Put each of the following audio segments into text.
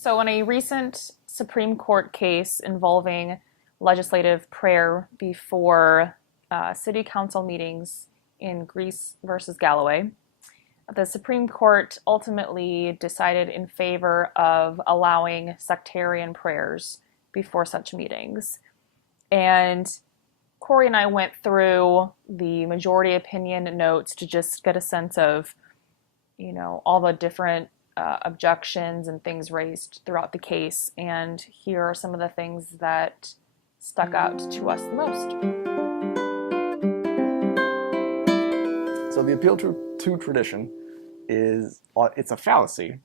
So, in a recent Supreme Court case involving legislative prayer before city council meetings in Greece versus Galloway, the Supreme Court ultimately decided in favor of allowing sectarian prayers before such meetings. And Corey and I went through the majority opinion notes to just get a sense of, all the different objections and things raised throughout the case. And here are some of the things that stuck out to us the most. So the appeal to tradition it's a fallacy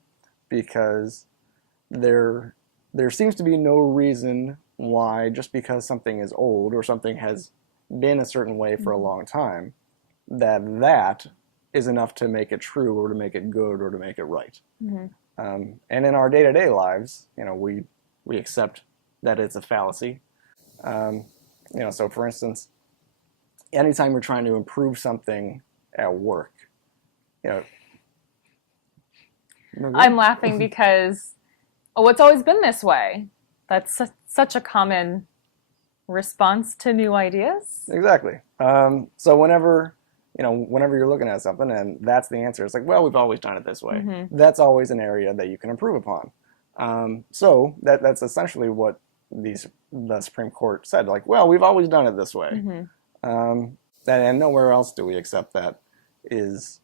because there seems to be no reason why, just because something is old or something has been a certain way for a long time, that is enough to make it true or to make it good or to make it right. Mm-hmm. And in our day-to-day lives, we accept that it's a fallacy. So for instance, anytime we're trying to improve something at work, I'm laughing because, it's always been this way. That's such a common response to new ideas. Exactly. So whenever you're looking at something and that's the answer, it's like, well, we've always done it this way. Mm-hmm. That's always an area that you can improve upon. So that's essentially what the Supreme Court said. Like, well, we've always done it this way. Mm-hmm. And nowhere else do we accept that is,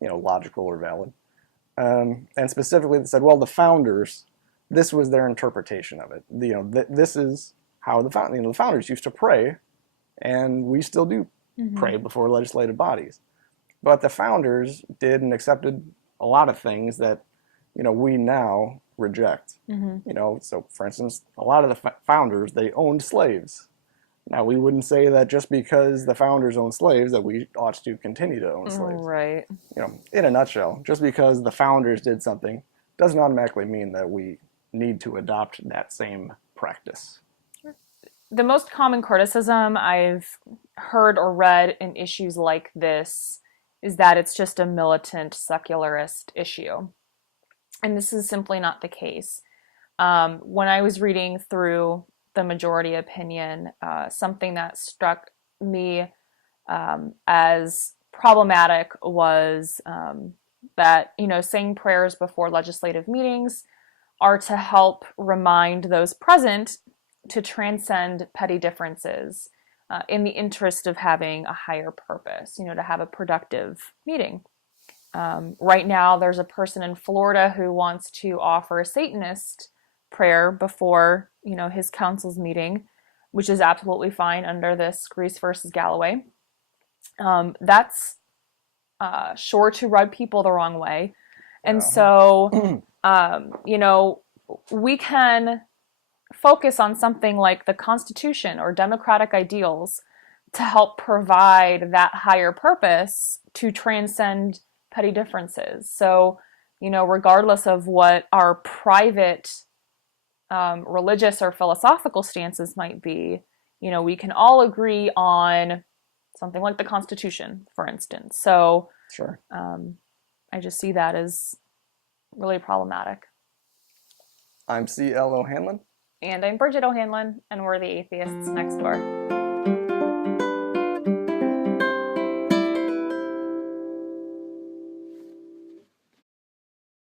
logical or valid. And specifically, they said, well, the founders, this was their interpretation of it. This is how the founders used to pray, and we still do pray before legislative bodies. But the founders did and accepted a lot of things that, we now reject. Mm-hmm. So for instance, a lot of the founders, they owned slaves. Now, we wouldn't say that just because the founders owned slaves that we ought to continue to own slaves. Right. In a nutshell, just because the founders did something doesn't automatically mean that we need to adopt that same practice. The most common criticism I've heard or read in issues like this is that it's just a militant secularist issue. And this is simply not the case. When I was reading through the majority opinion, something that struck me as problematic was that, saying prayers before legislative meetings are to help remind those present to transcend petty differences in the interest of having a higher purpose, to have a productive meeting. Right now, there's a person in Florida who wants to offer a Satanist prayer before, his council's meeting, which is absolutely fine under this Greece versus Galloway. That's sure to rub people the wrong way. And so, we can focus on something like the Constitution or democratic ideals to help provide that higher purpose to transcend petty differences. So, regardless of what our private religious or philosophical stances might be, we can all agree on something like the Constitution, for instance. So, sure. I just see that as really problematic. I'm C.L. O'Hanlon. And I'm Bridget O'Hanlon, and we're the Atheists next door.